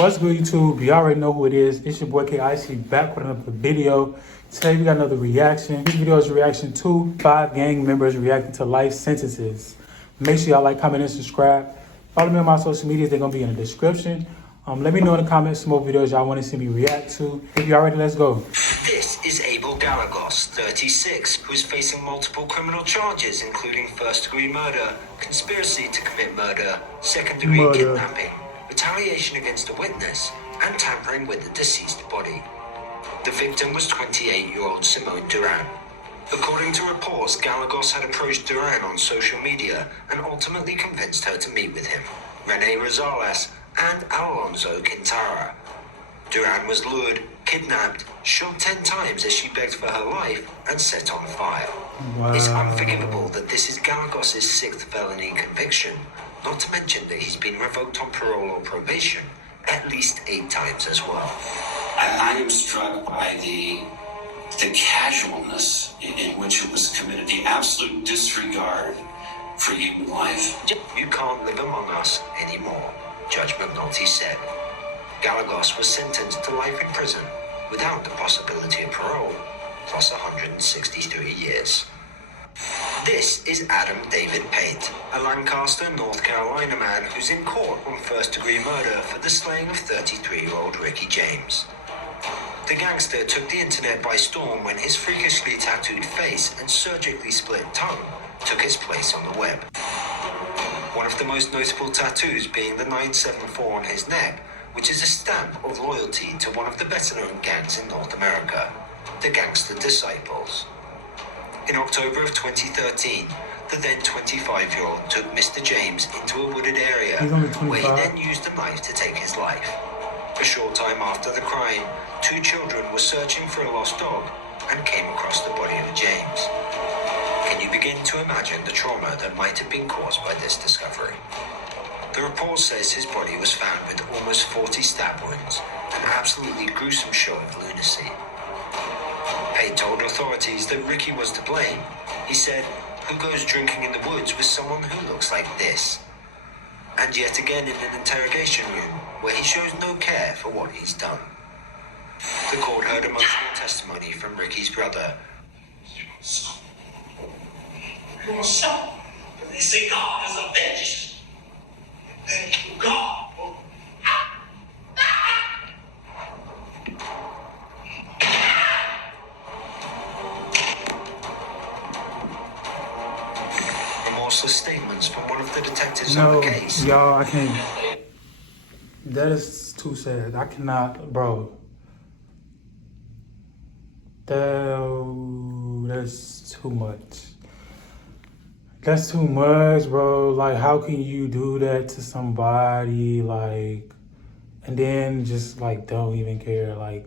What's good, YouTube? You already know who it is. It's your boy Icyy back with another video. Today we got another reaction. This video is a reaction to 5 gang members reacting to life sentences. Make sure y'all like, comment, and subscribe. Follow me on my social media. They're gonna be in the description. Let me know in the comments some more videos y'all want to see me react to. If y'all ready, let's go. This is Abel Galagos, 36, who is facing multiple criminal charges, including first-degree murder, conspiracy to commit murder, second-degree kidnapping, retaliation against a witness, and tampering with the deceased body. The victim was 28-year-old Simone Duran. According to reports, Galagos had approached Duran on social media and ultimately convinced her to meet with him, Rene Rosales, and Alonso Quintara. Duran was lured, kidnapped, shot 10 times as she begged for her life, and set on fire. Wow. It's unforgivable that this is Galagos' 6th felony conviction, not to mention that he's been revoked on parole or probation at least 8 times as well. I am struck by the casualness in which it was committed, the absolute disregard for human life. You can't live among us anymore, Judge McNulty said. Galagos was sentenced to life in prison without the possibility of parole, plus 163 years. This is Adam David Pate, a Lancaster, North Carolina man who's in court on first-degree murder for the slaying of 33-year-old Ricky James. The gangster took the internet by storm when his freakishly tattooed face and surgically split tongue took his place on the web. One of the most notable tattoos being the 974 on his neck, which is a stamp of loyalty to one of the better-known gangs in North America, the Gangster Disciples. In October of 2013, the then 25-year-old took Mr. James into a wooded area where he then used a knife to take his life. A short time after the crime, 2 children were searching for a lost dog and came across the body of James. Can you begin to imagine the trauma that might have been caused by this discovery? The report says his body was found with almost 40 stab wounds, an absolutely gruesome show of lunacy. Pate told authorities that Ricky was to blame. He said, "Who goes drinking in the woods with someone who looks like this?" And yet again in an interrogation room where he shows no care for what he's done. The court heard emotional testimony from Ricky's brother. Your son, they say God is a vengeance. Thank you, God. Remorseless statements from one of the detectives on the case. Y'all, I can't. That is too sad. I cannot, bro. That's too much. That's too much, bro. Like, how can you do that to somebody, like, and then just, like, don't even care, like.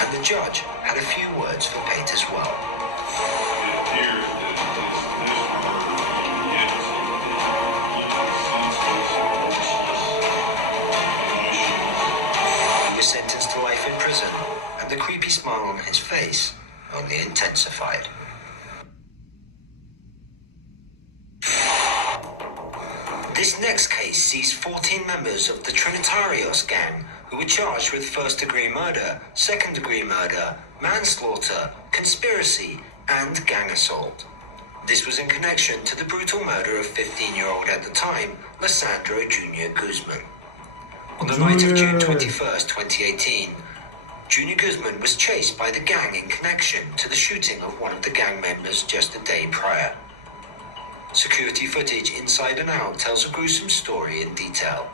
And the judge had a few words for Pate as well. Sentenced to life in prison, and the creepy smile on his face only intensified. This next case sees 14 members of the Trinitarios gang who were charged with first-degree murder, second-degree murder, manslaughter, conspiracy, and gang assault. This was in connection to the brutal murder of 15-year-old at the time, Lissandro Jr. Guzman. On the night of June 21st, 2018, Junior Guzman was chased by the gang in connection to the shooting of one of the gang members just a day prior. Security footage inside and out tells a gruesome story in detail.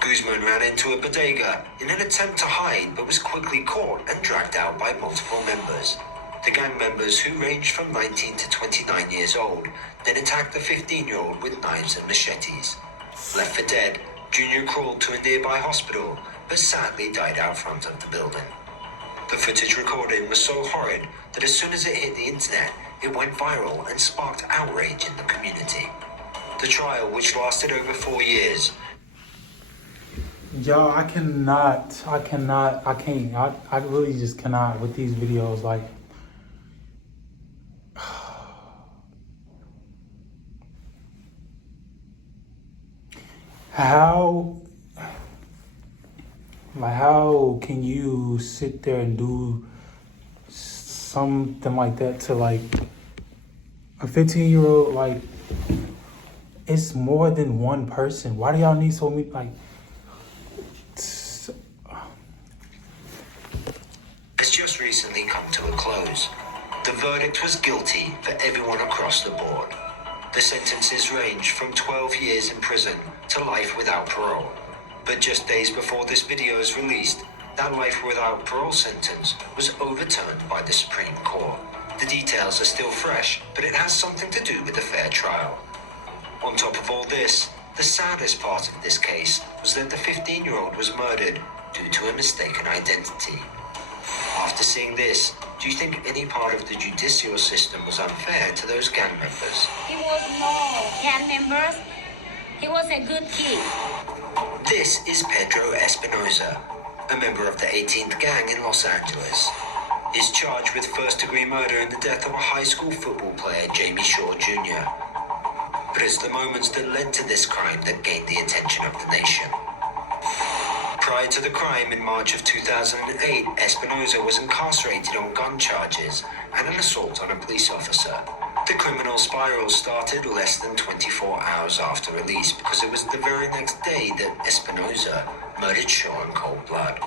Guzman ran into a bodega in an attempt to hide but was quickly caught and dragged out by multiple members. The gang members, who ranged from 19 to 29 years old, then attacked the 15-year-old with knives and machetes. Left for dead, Junior crawled to a nearby hospital, but sadly died out front of the building. The footage recording was so horrid that as soon as it hit the internet, it went viral and sparked outrage in the community. The trial, which lasted over 4 years, Y'all, I really just cannot with these videos. Like, how can you sit there and do something like that to like a 15-year-old? Like, it's more than one person. Why do y'all need so many? Like, Has just recently come to a close. The verdict was guilty for everyone across the board. The sentences range from 12 years in prison to life without parole. But just days before this video is released, that life without parole sentence was overturned by the Supreme Court. The details are still fresh, but it has something to do with a fair trial. On top of all this, the saddest part of this case was that the 15-year-old was murdered due to a mistaken identity. After seeing this, do you think any part of the judicial system was unfair to those gang members? He was no gang members. He was a good kid. This is Pedro Espinoza, a member of the 18th gang in Los Angeles. He's charged with first-degree murder in the death of a high school football player, Jamie Shaw Jr. But it's the moments that led to this crime that gained the attention of the nation. Prior to the crime in March of 2008, Espinoza was incarcerated on gun charges and an assault on a police officer. The criminal spiral started less than 24 hours after release because it was the very next day that Espinoza murdered Shaw in cold blood.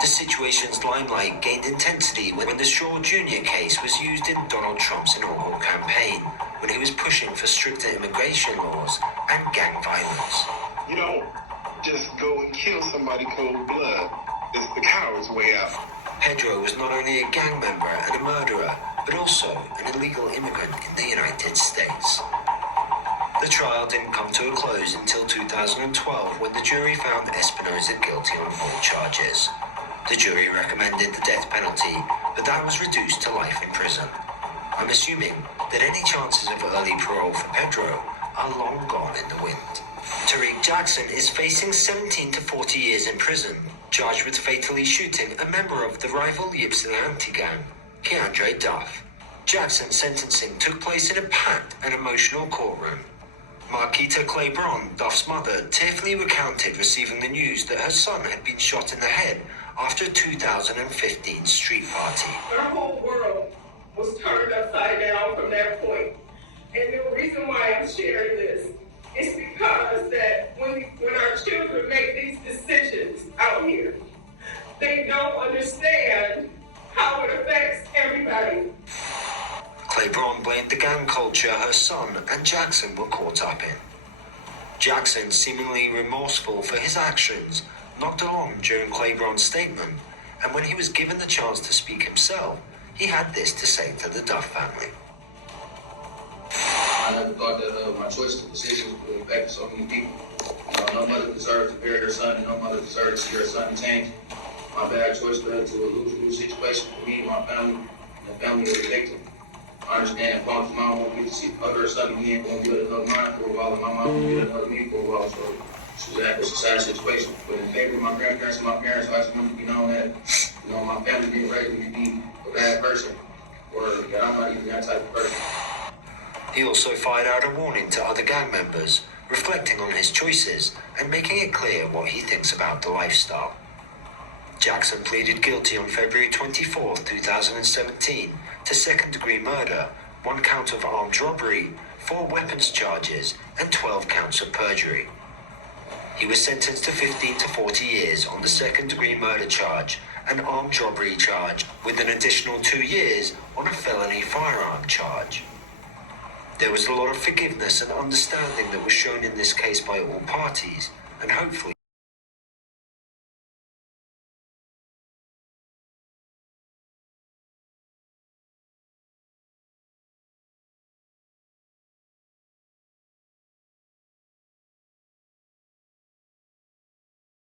The situation's limelight gained intensity when the Shaw Jr. case was used in Donald Trump's inaugural campaign, when he was pushing for stricter immigration laws and gang violence. You don't just go and kill somebody cold blood. It's the coward's way out. Pedro was not only a gang member and a murderer, but also an illegal immigrant in the United States. The trial didn't come to a close until 2012, when the jury found Espinoza guilty on all charges. The jury recommended the death penalty, but that was reduced to life in prison. I'm assuming that any chances of early parole for Pedro are long gone in the wind. Tariq Jackson is facing 17 to 40 years in prison, charged with fatally shooting a member of the rival Ypsilanti gang, Keandre Duff. Jackson's sentencing took place in a packed and emotional courtroom. Marquita Claiborne, Duff's mother, tearfully recounted receiving the news that her son had been shot in the head after a 2015 street party. Our whole world was turned upside down from that point. And the reason why I'm sharing this is because that when our children make these decisions out here, they don't understand how it affects everybody. Claiborne blamed the gang culture her son and Jackson were caught up in. Jackson, seemingly remorseful for his actions, knocked along during Claiborne's statement, and when he was given the chance to speak himself, he had this to say to the Duff family. I never thought that my choice of decisions would affect so many people. No mother deserves to bury her son, and no mother deserves to see her son change. My bad choice led to a lose-lose situation for me and my family, and the family of the victim. I understand if Paul's mom won't get to see her son again, won't get another mine for a while, and my mom won't get another me for a while, so it's a sad situation. But in favor of my grandparents and my parents, I just want to be known that, my family didn't raise me to be a bad person, or that I'm not even that type of person. He also fired out a warning to other gang members, reflecting on his choices and making it clear what he thinks about the lifestyle. Jackson pleaded guilty on February 24, 2017 to second-degree murder, 1 count of armed robbery, 4 weapons charges, and 12 counts of perjury. He was sentenced to 15 to 40 years on the second-degree murder charge and armed robbery charge, with an additional 2 years on a felony firearm charge. There was a lot of forgiveness and understanding that was shown in this case by all parties, and hopefully